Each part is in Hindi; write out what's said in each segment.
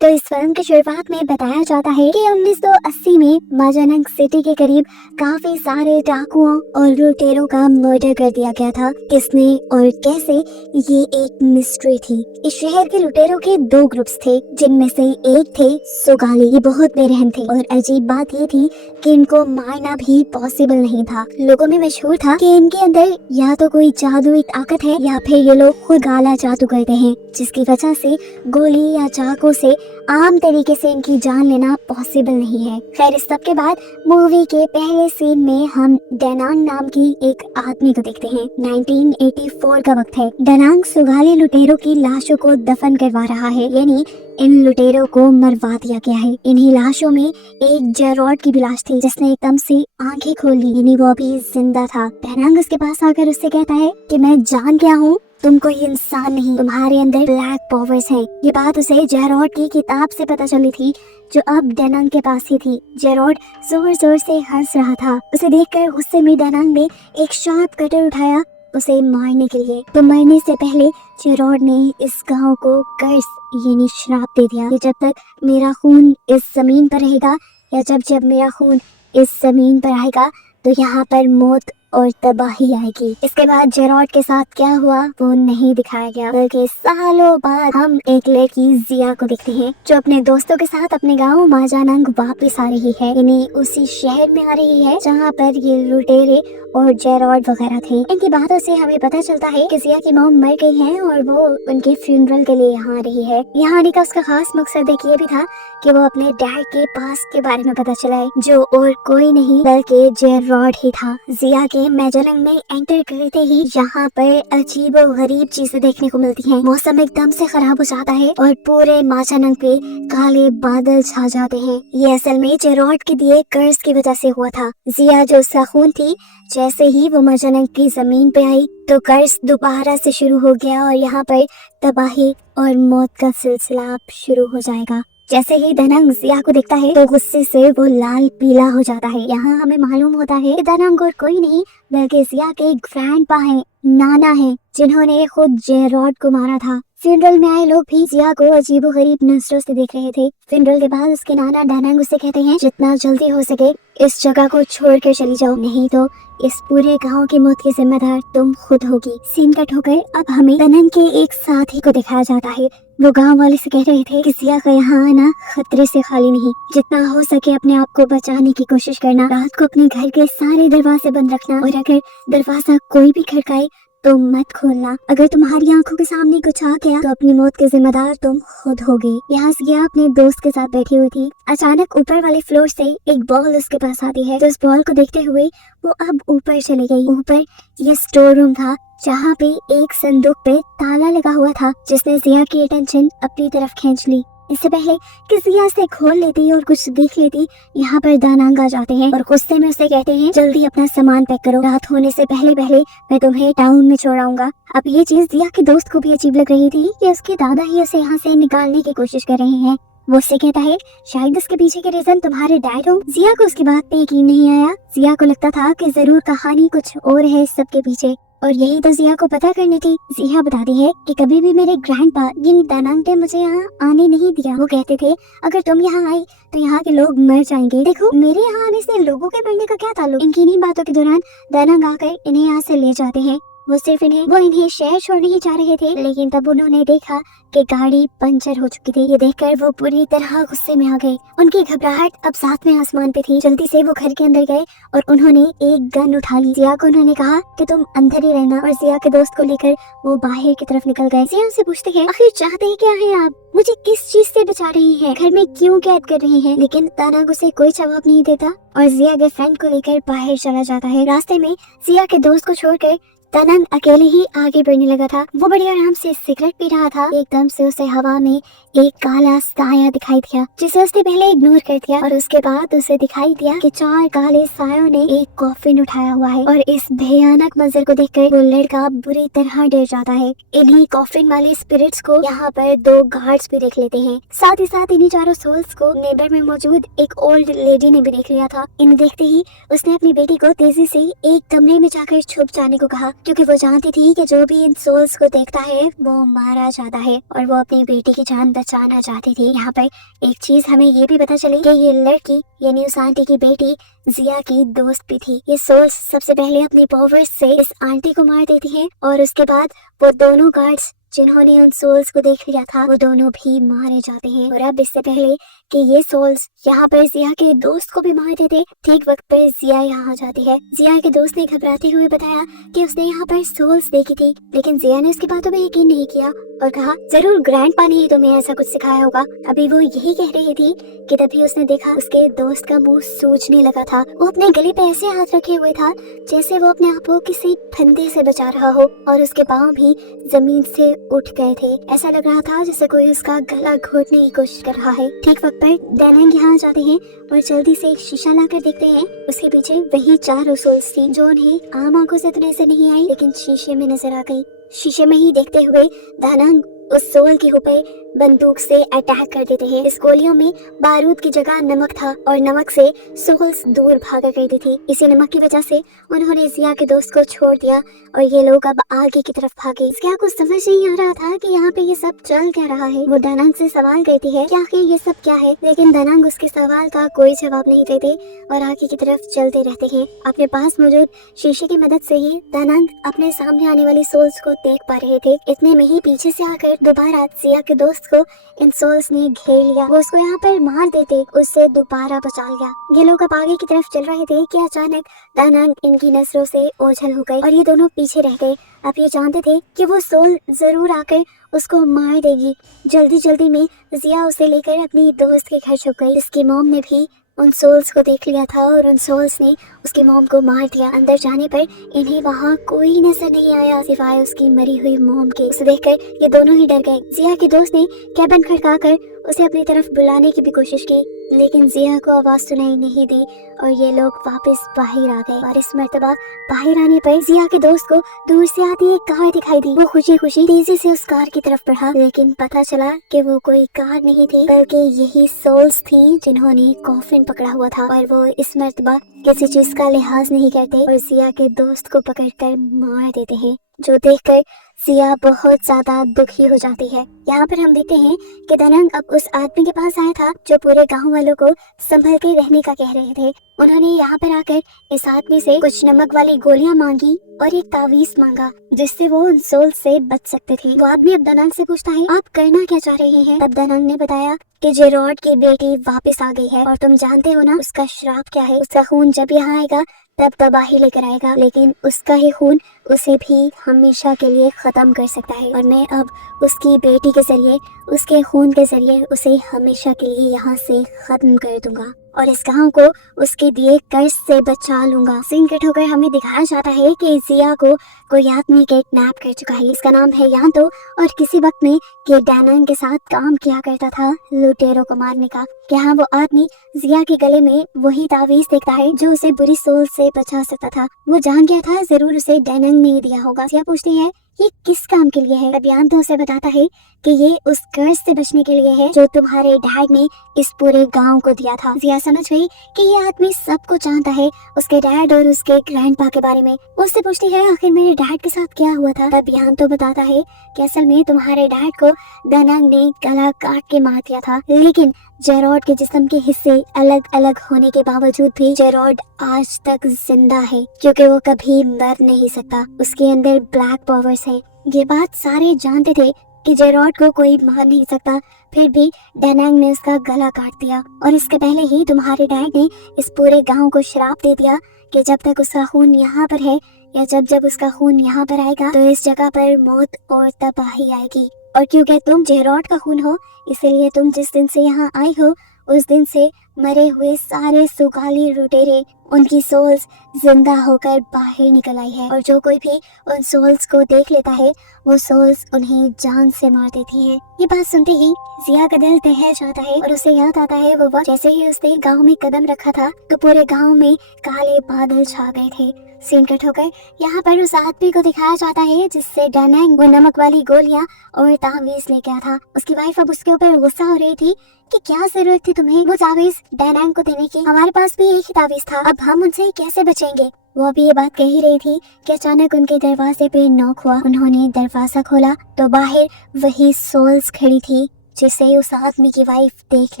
तो इस फिल्म की शुरुआत में बताया जाता है कि 1980 में माजानंग सिटी के करीब काफी सारे डाकुओं और लुटेरों का मर्डर कर दिया गया था। किसने और कैसे, ये एक मिस्ट्री थी। इस शहर के लुटेरों के दो ग्रुप्स थे, जिनमें से एक थे सुगाली। ये बहुत बेरहम थे और अजीब बात ये थी कि इनको मारना भी पॉसिबल नहीं था। लोगों में मशहूर था कि इनके अंदर या तो कोई जादुई ताकत है या फिर ये लोग खुद काला जादू करते हैं, जिसकी वजह से गोली या चाकू से आम तरीके से इनकी जान लेना पॉसिबल नहीं है। खैर, इस सब के बाद मूवी के पहले सीन में हम डेनांग नाम की एक आदमी को देखते हैं। 1984 का वक्त है। डेनांग सुगाली लुटेरों की लाशों को दफन करवा रहा है, यानी इन लुटेरों को मरवा दिया गया है। इन्हीं लाशों में एक जेरॉड की भी लाश थी, जिसने एकदम से आंखें खोल ली, यानी वो अभी जिंदा था। डेनांग उसके पास आकर उससे कहता है कि मैं जान गया हूँ, तुम कोई इंसान नहीं, तुम्हारे अंदर ब्लैक पावर्स हैं। ये बात उसे जेरॉड की किताब से पता चली थी, जो अब डेनांग के पास ही थी। जेरॉड जोर जोर से हंस रहा था। उसे देखकर गुस्से में डेनांग ने एक शार्प कटर उठाया उसे मारने के लिए। तो मरने से पहले जेरॉड ने इस गांव को कर्स यानी श्राप दे दिया कि जब तक मेरा खून इस जमीन पर रहेगा या जब जब मेरा खून इस जमीन पर आएगा तो यहाँ पर मौत और तबाही आएगी। इसके बाद जेरॉड के साथ क्या हुआ वो नहीं दिखाया गया, बल्कि सालों बाद हम एक लड़की जिया को देखते हैं, जो अपने दोस्तों के साथ अपने गांव माजानंग वापस आ रही है, यानी उसी शहर में आ रही है जहाँ पर ये लुटेरे और जेरॉड वगैरह थे। इनकी बातों से हमें पता चलता है कि जिया की मॉम मर गई है और वो उनके फ्यूनरल के लिए यहाँ आ रही है। यहाँ आने का उसका खास मकसद एक ये भी था कि वो अपने डैड के पास के बारे में पता चलाए, जो और कोई नहीं बल्कि जेरॉड ही था। जिया के माजानंग में एंटर करते ही यहाँ पर अजीब और गरीब चीजें देखने को मिलती हैं। मौसम एकदम से खराब हो जाता है और पूरे माजानंग पे काले बादल छा जाते हैं। ये असल में जेरॉड के दिए कर्ज की वजह से हुआ था। जिया जो उसका खून थी, जैसे ही वो माजानंग की जमीन पे आई तो कर्ज दोबारा से शुरू हो गया और यहाँ पर तबाही और मौत का सिलसिला शुरू हो जाएगा। जैसे ही डेनांग जिया को देखता है तो गुस्से से वो लाल पीला हो जाता है। यहाँ हमें मालूम होता है कि डेनांग और कोई नहीं बल्कि जिया के ग्रैंडपा है, नाना है, जिन्होंने खुद जेरॉड को मारा था। फ्यूनरल में आए लोग भी जिया को अजीबोगरीब नजरों से देख रहे थे। फ्यूनरल के बाद उसके नाना डेनांग उसे कहते हैं, जितना जल्दी हो सके इस जगह को छोड़कर चली जाओ, नहीं तो इस पूरे गांव की मौत की जिम्मेदार तुम खुद होगी। सीन कट होकर अब हमें डेनांग के एक साथी को दिखाया जाता है। वो गांव वाले से कह रहे थे कि जिया का यहाँ आना खतरे से खाली नहीं, जितना हो सके अपने आप को बचाने की कोशिश करना, रात को अपने घर के सारे दरवाजे बंद रखना और अगर दरवाजा कोई भी खड़काए तो मत खोलना। अगर तुम्हारी आंखों के सामने कुछ आ गया तो अपनी मौत के जिम्मेदार तुम खुद होगे। यहाँ जिया अपने दोस्त के साथ बैठी हुई थी। अचानक ऊपर वाले फ्लोर से एक बॉल उसके पास आती है, तो उस बॉल को देखते हुए वो अब ऊपर चली गई। ऊपर ये स्टोर रूम था, जहाँ पे एक संदूक पे ताला लगा हुआ था, जिसने जिया की अटेंशन अपनी तरफ खींच ली। इससे पहले कि जिया से खोल लेती और कुछ देख लेती, यहाँ पर डेनांग आ जाते हैं और गुस्से में उसे कहते हैं, जल्दी अपना सामान पैक करो, रात होने से पहले पहले मैं तुम्हें टाउन में छोड़ाऊंगा। अब ये चीज जिया के दोस्त को भी अजीब लग रही थी कि उसके दादा ही उसे यहाँ से निकालने की कोशिश कर रहे हैं। वो उससे कहता है, शायद इसके पीछे के रीजन तुम्हारे डैड हो। जिया को उसकी बात पे यकीन नहीं आया। जिया को लगता था कि जरूर कहानी कुछ और है इस सब के पीछे, और यही तो जिया को पता करनी थी। जिया बताती है कि कभी भी मेरे ग्रैंडपा यानी डेनांग ने मुझे यहाँ आने नहीं दिया। वो कहते थे अगर तुम यहाँ आई तो यहाँ के लोग मर जाएंगे। देखो, मेरे यहाँ आने से लोगों के मरने का क्या ताल्लुक। इनकी इन्हीं बातों के दौरान डेनांग आकर इन्हें यहाँ से ले जाते हैं। वो इन्हें शहर छोड़ने ही चाह रहे थे, लेकिन तब उन्होंने देखा कि गाड़ी पंचर हो चुकी थी। ये देखकर वो पूरी तरह गुस्से में आ गए। उनकी घबराहट अब साथ में आसमान पे थी। जल्दी से वो घर के अंदर गए और उन्होंने एक गन उठा ली। जिया को उन्होंने कहा कि तुम अंदर ही रहना, और जिया के दोस्त को लेकर वो बाहर की तरफ निकल गए। जिया उनसे पूछते हैं, आखिर चाहते क्या है आप, मुझे किस चीज से बचा रही है, घर में क्यों कैद कर रही है। लेकिन डेनांग उसे कोई जवाब नहीं देता और जिया के फ्रेंड को लेकर बाहर चला जाता है। रास्ते में जिया के दोस्त को छोड़कर डेनांग अकेले ही आगे बढ़ने लगा था। वो बड़ी आराम से सिगरेट पी रहा था। एकदम से उसे हवा में एक काला साया दिखाई दिया, जिसे उसने पहले इग्नोर कर दिया, और उसके बाद उसे दिखाई दिया कि 4 काले सायों ने एक कॉफिन उठाया हुआ है। और इस भयानक मंजर को देखकर वो लड़का बुरी तरह डर जाता है। इन्हीं कॉफिन वाले स्पिरिट्स को यहाँ पर 2 गार्ड्स भी देख लेते हैं। साथ ही साथ इन्हीं चारों सोल्स को नेबर में मौजूद एक ओल्ड लेडी ने भी देख लिया था। इन्हें देखते ही उसने अपनी बेटी को तेजी से एक कमरे में जाकर छुप जाने को कहा, क्योंकि वो जानती थी कि जो भी इन सोल्स को देखता है वो मारा जाता है और वो अपनी बेटी की जान बचाना चाहती थी। यहाँ पर एक चीज हमें ये भी पता चली कि ये लड़की यानी उस आंटी की बेटी जिया की दोस्त भी थी। ये सोल्स सबसे पहले अपनी पावर्स से इस आंटी को मार देती है और उसके बाद वो दोनों गार्ड्स जिन्होंने उन सोल्स को देख लिया था वो दोनों भी मारे जाते हैं। और अब इससे पहले कि ये सोल्स यहाँ पर जिया के दोस्त को भी मार देते, ठीक वक्त पर जिया यहाँ आ जाती है। जिया के दोस्त ने घबराते हुए बताया कि उसने यहाँ पर सोल्स देखी थी, लेकिन जिया ने उसकी बातों में यकीन नहीं किया और कहा जरूर ग्रैंडपा ने ही तुम्हें ऐसा कुछ सिखाया होगा। अभी वो यही कह रही थी कि तभी उसने देखा उसके दोस्त का मुंह सूजने लगा था। वो अपने गले पे ऐसे हाथ रखे हुए था जैसे वो अपने आप को किसी फंदे से बचा रहा हो और उसके पाँव भी जमीन से उठ गए थे। ऐसा लग रहा था जैसे कोई उसका गला घोटने की कोशिश कर रहा है। ठीक वक्त पर डैनंग यहाँ जाते हैं और जल्दी से एक शीशा लाकर देखते हैं। उसके पीछे वही 4 सोल्स थी जो उन्हें आम आंखों से तो नजर नहीं आई, लेकिन शीशे में नजर आ गई। शीशे में ही देखते हुए दानंग उस सोल के ऊपर बंदूक से अटैक कर देते हैं। इस गोलियों में बारूद की जगह नमक था और नमक से सोल्स दूर भागा करती थी। इसी नमक की वजह से उन्होंने जिया के दोस्त को छोड़ दिया और ये लोग अब आगे की तरफ भागे। जिया को समझ नहीं आ रहा था कि यहाँ पे ये सब चल क्या रहा है। वो दानंग से सवाल करती है कि आखिर ये सब क्या है, लेकिन दानंग उसके सवाल का कोई जवाब नहीं देते और आगे की तरफ चलते रहते हैं। अपने पास मौजूद शीशे की मदद से ही दानंग अपने सामने आने वाली सोल्स को देख पा रहे थे। इतने में ही पीछे से आकर दोबारा जिया के दोस्त को इन सोल्स ने घेर लिया। वो उसको यहाँ पर मार देते उससे दोबारा बचा लिया। ये लोग अब आगे की तरफ चल रहे थे कि अचानक दानंग इनकी नजरों से ओझल हो गई और ये दोनों पीछे रह गए। अब ये जानते थे कि वो सोल जरूर आकर उसको मार देगी। जल्दी जल्दी में जिया उसे लेकर अपनी दोस्त के घर छुप गई। इसकी मॉम ने भी उन सोल्स को देख लिया था और उन सोल्स ने उसकी मॉम को मार दिया। अंदर जाने पर इन्हें वहाँ कोई नजर नहीं आया सिवाय उसकी मरी हुई मॉम के। उसे देखकर ये दोनों ही डर गए। जिया के दोस्त ने कैबिन खड़काकर उसे अपनी तरफ बुलाने की भी कोशिश की, लेकिन जिया को आवाज सुनाई नहीं दी और ये लोग वापस बाहर आ गए। और इस मर्तबा बाहर आने पर जिया के दोस्त को दूर से आती एक कार दिखाई दी। वो खुशी खुशी तेजी से उस कार की तरफ बढ़ा, लेकिन पता चला कि वो कोई कार नहीं थी बल्कि यही सोल्स थी जिन्होंने कॉफिन पकड़ा हुआ था। और वो इस मर्तबा किसी चीज का लिहाज नहीं करते और जिया के दोस्त को पकड़कर मार देते हैं, जो देखकर जिया बहुत ज्यादा दुखी हो जाती है। यहाँ पर हम देखते हैं कि दानंग अब उस आदमी के पास आया था जो पूरे गांव वालों को संभल के रहने का कह रहे थे। उन्होंने यहाँ पर आकर इस आदमी से कुछ नमक वाली गोलियां मांगी और एक तावीज मांगा जिससे वो उन सोल से बच सकते थे। वो आदमी अब दानंग से पूछता है आप करना क्या चाह रहे हैं। तब दानंग ने बताया कि जेरोड की बेटी वापस आ गई है और तुम जानते हो ना उसका श्राप क्या है। उसका खून जब यहाँ आएगा तब तबाही लेकर आएगा, लेकिन उसका ही खून उसे भी हमेशा के लिए खत्म कर सकता है और मैं अब उसकी बेटी के जरिए उसके खून के जरिए उसे हमेशा के लिए यहाँ से खत्म कर दूंगा और इस गांव को उसके दिए कर्ज से बचा लूंगा। सीन कट होकर हमें दिखाया जाता है कि जिया को कोई आदमी किडनैप कर चुका है। इसका नाम है यांतो और किसी वक्त में ये दानंग के साथ काम किया करता था लुटेरों को मारने का। यहाँ वो आदमी जिया के गले में वही तावीज देखता है जो उसे बुरी सोल से बचा सकता था। वो जान गया था जरूर उसे दानंग ने दिया होगा। जिया पूछती है ये किस काम के लिए है। अभियान तो उसे बताता है कि ये उस कर्ज से बचने के लिए है जो तुम्हारे डैड ने इस पूरे गांव को दिया था। जिया समझ गई कि ये आदमी सब कुछ जानता है उसके डैड और उसके ग्रैंडपा के बारे में। उससे पूछती है आखिर मेरे डैड के साथ क्या हुआ था। तब अभियान तो बताता है कि असल में तुम्हारे डैड को दानंग ने गला काट के मार दिया था, लेकिन जेरोड के जिस्म के हिस्से अलग अलग होने के बावजूद भी जेरोड आज तक जिंदा है क्योंकि वो कभी मर नहीं सकता। उसके अंदर ब्लैक पावर्स है। ये बात सारे जानते थे कि जेरोड को कोई मार नहीं सकता, फिर भी दानंग ने उसका गला काट दिया और इसके पहले ही तुम्हारे डैड ने इस पूरे गांव को श्राप दे दिया कि जब तक उसका खून यहाँ पर है या जब जब उसका खून यहाँ पर आएगा तो इस जगह पर मौत और तबाही आएगी। और क्योंकि तुम जेरोड का खून हो इसलिए तुम जिस दिन से यहाँ आई हो उस दिन से मरे हुए सारे सुगाली लुटेरे उनकी सोल्स जिंदा होकर बाहर निकल आई है और जो कोई भी उन सोल्स को देख लेता है वो सोल्स उन्हें जान से मार देती है। ये बात सुनते ही जिया का दिल दहल जाता है और उसे याद आता है वो वक्त जैसे ही उसने गांव में कदम रखा था तो पूरे गांव में काले बादल छा गए थे। सीन कट होकर यहाँ पर उस आदमी को दिखाया जाता है जिससे दानंग वो नमक वाली गोलियां और तावीज लेके आया था। उसकी वाइफ अब उसके ऊपर गुस्सा हो रही थी कि क्या जरूरत थी तुम्हें वो तावीज दानंग को देने की, हमारे पास भी एक ही तावीज था, अब हम उनसे कैसे बचेंगे। वो अभी ये बात कह ही रही थी कि अचानक उनके दरवाजे पे नॉक हुआ। उन्होंने दरवाजा खोला तो बाहर वही सोल्स खड़ी थी जिससे उस आदमी की वाइफ देख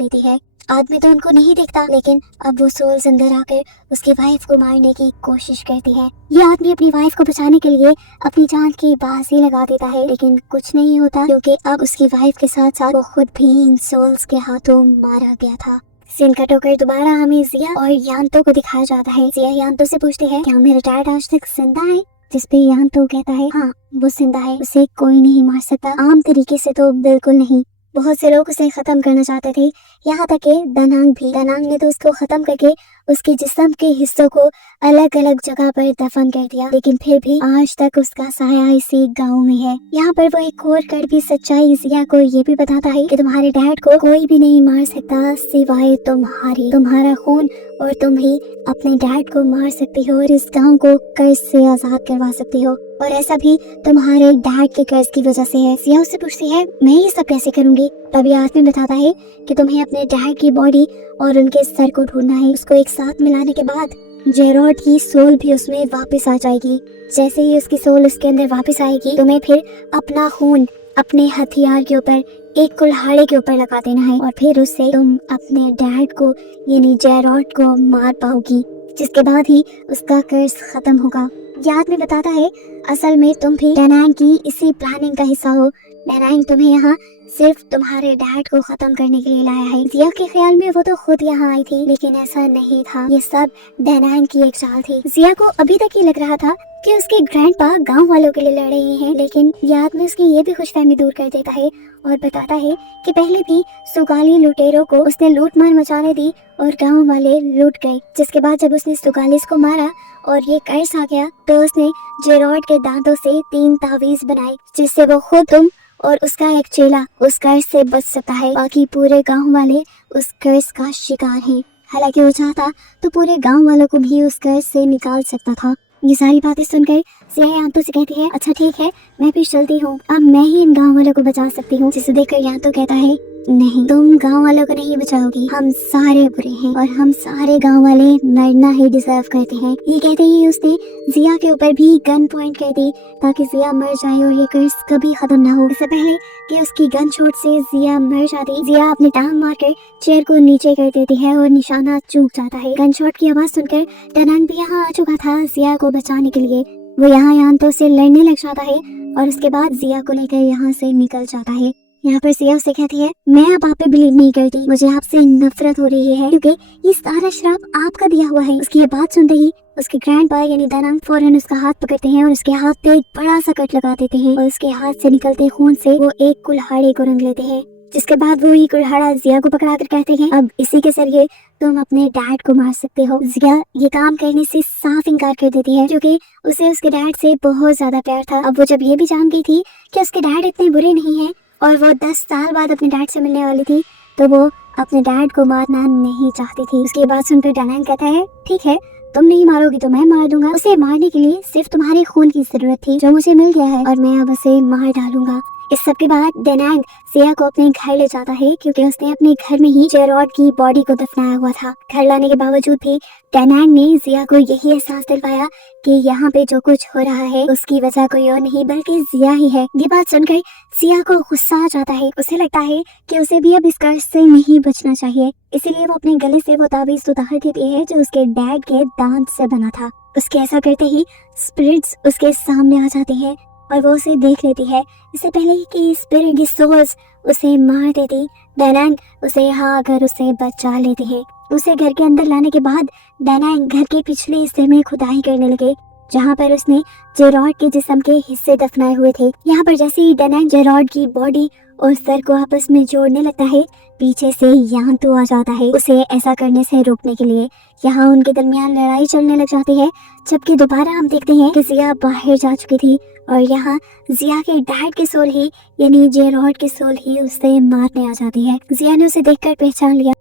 लेती है। आदमी तो उनको नहीं देखता, लेकिन अब वो सोल्स अंदर आकर उसकी वाइफ को मारने की कोशिश करती है। ये आदमी अपनी वाइफ को बचाने के लिए अपनी जान की बाजी लगा देता है, लेकिन कुछ नहीं होता क्योंकि अब उसकी वाइफ के साथ साथ वो खुद भी इन सोल्स के हाथों मारा गया था। सीन कट होकर दोबारा हमें जिया और यांतो को दिखाया जाता है। जिया यांतो से पूछती है, क्या मेरा डैड आज तक जिंदा है? जिसपे यांतो कहता है, हाँ वो जिंदा है, उसे कोई नहीं मार सकता। आम तरीके से तो बिल्कुल नहीं। बहुत से लोग उसे खत्म करना चाहते थे, यहाँ तक कि दानांग भी। दानांग ने तो उसको खत्म करके उसके जिस्म के हिस्सों को अलग अलग जगह पर दफन कर दिया, लेकिन फिर भी आज तक उसका साया इसी गांव में है। यहाँ पर वो एक और कड़वी सच्चाई जिया को ये भी बताता है कि तुम्हारे डैड को कोई भी नहीं मार सकता सिवाय तुम्हारा खून, और तुम ही अपने डैड को मार सकती हो और इस गांव को कर्ज से आजाद करवा सकती हो, और ऐसा भी तुम्हारे डैड के कर्ज की वजह से है। जिया उससे पूछती है, मैं ये सब कैसे करूंगी? तभी आदमी बताता है कि तुम्हें अपने डैड की बॉडी और उनके सर को ढूंढना है। उसको एक साथ मिलाने के बाद जेरोड की सोल भी उसमें वापस आ जाएगी। जैसे ही उसकी सोल उसके अंदर वापस आएगी, तुम्हें फिर अपना खून अपने हथियार के ऊपर, एक कुल्हाड़े के ऊपर लगा देना है, और फिर उससे तुम अपने डैड को यानी जेरोड को मार पाओगी, जिसके बाद ही उसका कर्ज खत्म होगा। याद में बताता है, असल में तुम भी दानांग की इसी प्लानिंग का हिस्सा हो। दानांग तुम्हें यहाँ सिर्फ तुम्हारे डैड को खत्म करने के लिए लाया है। जिया के ख्याल में वो तो खुद यहाँ आई थी, लेकिन ऐसा नहीं था। ये सब दानांग की एक चाल थी। जिया को अभी तक ये लग रहा था कि उसके ग्रैंडपा गांव वालों के लिए लड़ रहे हैं, लेकिन याद में उसकी ये भी खुशफहमी दूर कर देता है और बताता है कि पहले भी सुगाली लुटेरों को उसने लूट मार मचाने दी और गांव वाले लूट गए। जिसके बाद जब उसने सुगालिस को मारा और ये कर्ज आ गया, तो उसने जेरोड के दांतों से 3 तावीज बनाए, जिससे वो खुद, तुम और उसका एक चेला उस कर्ज से बच सकता है। बाकी पूरे गांव वाले उस कर्ज का शिकार हैं। हालांकि वो चाहता तो पूरे गांव वालों को भी उस कर्ज से निकाल सकता था। ये सारी बातें सुनकर जिया यांतो से कहती है, अच्छा ठीक है, मैं भी चलती हूँ, अब मैं ही इन गांव वालों को बचा सकती हूँ। जिसे देखकर यांतो कहता है, नहीं, तुम गांव वालों को नहीं बचाओगी, हम सारे बुरे हैं और हम सारे गांव वाले मरना ही डिजर्व करते हैं। ये कहते ही उसने जिया के ऊपर भी गन पॉइंट कर दी ताकि जिया मर जाए और ये कर्ज कभी खत्म ना हो। इससे पहले कि उसकी गन शॉट से जिया मर जाती, जिया अपनी टांग मारकर चेयर को नीचे कर देती है और निशाना चूक जाता है। गन शॉट की आवाज सुनकर दानांग भी यहाँ आ चुका था जिया को बचाने के लिए। वो यहाँ यांतो से लड़ने लग जाता है और उसके बाद जिया को लेकर यहाँ से निकल जाता है। यहाँ पर जिया उसे कहती है, मैं अब आप पे बिलीव नहीं करती, मुझे आपसे नफरत हो रही है क्योंकि ये सारा श्राप आपका दिया हुआ है। उसकी ये बात सुनते ही उसके ग्रैंडपा यानी दानांग फौरन उसका हाथ पकड़ते हैं और उसके हाथ पे एक बड़ा सा कट लगा देते हैं और उसके हाथ से निकलते खून से वो एक कुल्हाड़े को रंग लेते हैं। जिसके बाद वो ये कुल्हाड़ा जिया को पकड़ा कर कहते हैं, अब इसी के जरिए तुम अपने डैड को मार सकते हो। जिया ये काम करने से साफ इनकार कर देती है क्योंकि उसे उसके डैड से बहुत ज्यादा प्यार था। अब वो जब ये भी जान गई थी कि उसके डैड इतने बुरे नहीं है और वो 10 साल बाद अपने डैड से मिलने वाली थी, तो वो अपने डैड को मारना नहीं चाहती थी। उसकी बात सुनकर दानांग कहता है, ठीक है, तुम नहीं मारोगी तो मैं मार दूंगा। उसे मारने के लिए सिर्फ तुम्हारे खून की जरूरत थी जो मुझे मिल गया है और मैं अब उसे मार डालूंगा। इस सब के बाद दानांग जिया को अपने घर ले जाता है क्योंकि उसने अपने घर में ही जेरोड की बॉडी को दफनाया हुआ था। घर लाने के बावजूद भी दानांग ने जिया को यही एहसास दिलवाया कि यहाँ पे जो कुछ हो रहा है उसकी वजह कोई और नहीं बल्कि जिया ही है। ये बात सुनकर जिया को गुस्सा आ जाता है। उसे लगता है कि उसे भी अब इस कर्ज से नहीं बचना चाहिए, इसीलिए वो अपने गले से वो ताबीज उतार देती है जो उसके डैड के दांत से बना था। उसके ऐसा करते ही स्पिरिट्स उसके सामने आ जाते हैं और वो उसे देख लेती है। इससे पहले कि स्पिरिट की सोल्स उसे मार देती, दानांग उसे यहाँ आकर उसे बचा लेती है। उसे घर के अंदर लाने के बाद दानांग घर के पिछले हिस्से में खुदाई करने लगे जहाँ पर उसने जेरोड के जिस्म के हिस्से दफनाए हुए थे। यहाँ पर जैसे ही दानांग जेरोड की बॉडी और सर को आपस में जोड़ने लगता है, पीछे से यांतो आ जाता है उसे ऐसा करने से रोकने के लिए। यहाँ उनके दरमियान लड़ाई चलने लग जाती है, जबकि दोबारा हम देखते हैं कि जिया बाहर जा चुकी थी और यहाँ जिया के डैड की सोल ही यानी जेरोड की सोल ही उसे मारने आ जाती है। जिया ने उसे देखकर पहचान लिया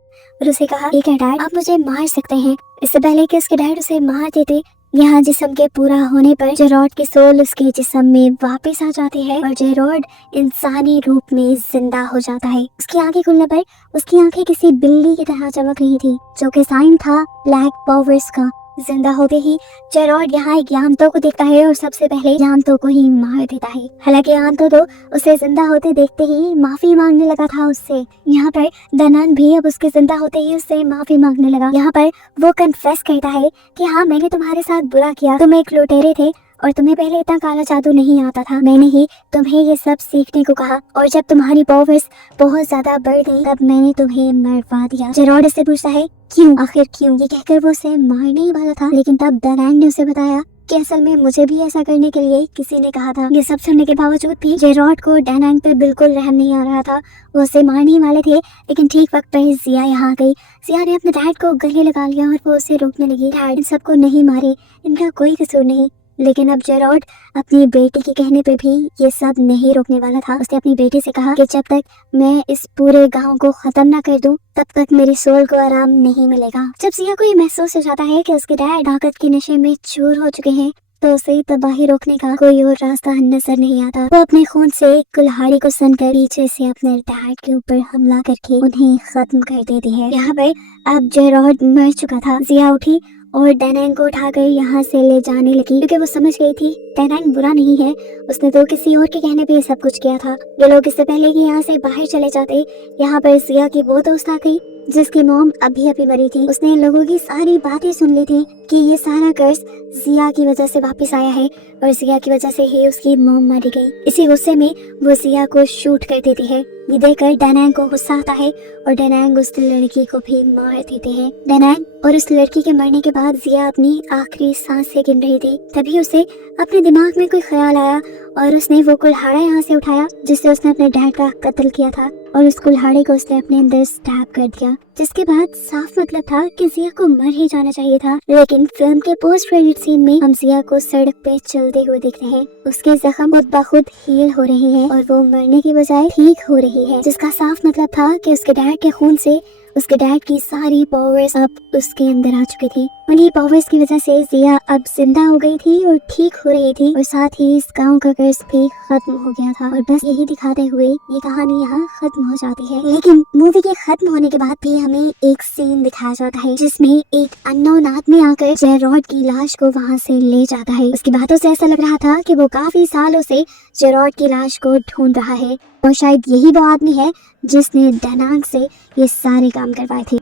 और उसे कहा, ठीक है डैड, आप मुझे मार सकते हैं। इससे पहले कि उसके डैड उसे मार देते, यहाँ जिस्म के पूरा होने पर जेरोड की सोल उसके जिस्म में वापस आ जाती है और जेरोड इंसानी रूप में जिंदा हो जाता है। उसकी आंखें खुलने पर उसकी आंखें किसी बिल्ली की तरह चमक रही थी जो कि साइन था ब्लैक पावर्स का। जिंदा होते ही जेरॉड यहाँ एक यांतो को देखता है और सबसे पहले यांतो को ही मार देता है। हालांकि यांतो तो उसे जिंदा होते देखते ही माफी मांगने लगा था उससे। यहाँ पर दानांग भी अब उसके जिंदा होते ही उससे माफी मांगने लगा। यहाँ पर वो कन्फेस करता है कि हाँ, मैंने तुम्हारे साथ बुरा किया, तुम एक लुटेरे थे और तुम्हें पहले इतना काला जादू नहीं आता था। मैंने ही तुम्हें ये सब सीखने को कहा और जब तुम्हारी पावर्स बहुत ज्यादा बढ़ गई तब मैंने तुम्हें मरवा दिया। जेरॉड इससे पूछता है क्यों, आखिर क्यों? ये कहकर वो उसे मारने ही वाला था, लेकिन तब दानांग ने उसे बताया कि असल में मुझे भी ऐसा करने के लिए किसी ने कहा था। ये सब सुनने के बावजूद भी जेरॉड को दानांग पे बिल्कुल रहम नहीं आ रहा था। वो उसे मारने ही वाले थे, लेकिन ठीक वक्त पर जिया यहाँ आ गई। जिया ने अपने डैड को गले लगा लिया और वो उसे रोकने लगी। डैड इन सबको नहीं मारे, इनका कोई कसूर नहीं। लेकिन अब जेरॉड अपनी बेटी के कहने पे भी ये सब नहीं रोकने वाला था। उसने अपनी बेटी से कहा कि जब तक मैं इस पूरे गांव को खत्म ना कर दूं तब तक मेरी सोल को आराम नहीं मिलेगा। जब जिया को ये महसूस हो जाता है कि उसके डैड ताकत के नशे में चूर हो चुके हैं तो उसे तबाही रोकने का कोई और रास्ता नजर नहीं आता। वो अपने खून से कुल्हाड़ी को सनकर पीछे से अपने डैड के ऊपर हमला करके उन्हें खत्म कर देती है। यहाँ पर अब जेरॉड मर चुका था। जिया उठी और दानांग को उठाकर यहाँ से ले जाने लगी, क्योंकि वो समझ गई थी दानांग बुरा नहीं है, उसने तो किसी और के कहने पे ये सब कुछ किया था। ये लोग इससे पहले कि यहाँ से बाहर चले जाते, यहाँ पर जिया की वो दोस्त आ गई जिसकी मॉम अभी मरी थी। उसने लोगों की सारी बातें सुन ली थी कि ये सारा कर्ज जिया की वजह से वापस आया है और जिया की वजह से ही उसकी मॉम मारी गई। इसी गुस्से में वो जिया को शूट कर देती है। ये देखकर दानांग को गुस्सा आता है और दानांग उस लड़की को भी मार देते हैं। दानांग और उस लड़की के मरने के बाद जिया अपनी आखिरी सांसें गिन रही थी, तभी उसे अपने दिमाग में कोई ख्याल आया और उसने वो कुल्हाड़ा यहाँ से उठाया जिससे उसने अपने डैड का कत्ल किया था और उस कुल्हाड़े को उसने अपने अंदर स्टैब कर दिया, जिसके बाद साफ मतलब था कि जिया को मर ही जाना चाहिए था। लेकिन फिल्म के पोस्ट क्रेडिट सीन में हम जिया को सड़क पे चलते हुए दिख रहे हैं। उसके जख्म खुद ब खुद हील हो रहे हैं और वो मरने की बजाय ठीक हो रही है, जिसका साफ मतलब था कि उसके डैड के खून से उसके डैड की सारी पावर्स अब उसके अंदर आ चुकी थी। उन्हीं पावर्स की वजह से जिया अब जिंदा हो गई थी और ठीक हो रही थी और साथ ही इस गांव का कर्ज भी खत्म हो गया था। और बस यही दिखाते हुए ये कहानी यहाँ खत्म हो जाती है। लेकिन मूवी के खत्म होने के बाद भी हमें एक सीन दिखाया जाता है जिसमें एक अननोन आदमी आकर जेरॉड की लाश को वहाँ से ले जाता है। उसकी बातों से ऐसा लग रहा था कि वो काफी सालों से जेरॉड की लाश को ढूंढ रहा है और शायद यही वो आदमी है जिसने दानांग से ये सारे काम करवाए थे।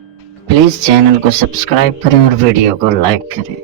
प्लीज चैनल को सब्सक्राइब करें और वीडियो को लाइक करें।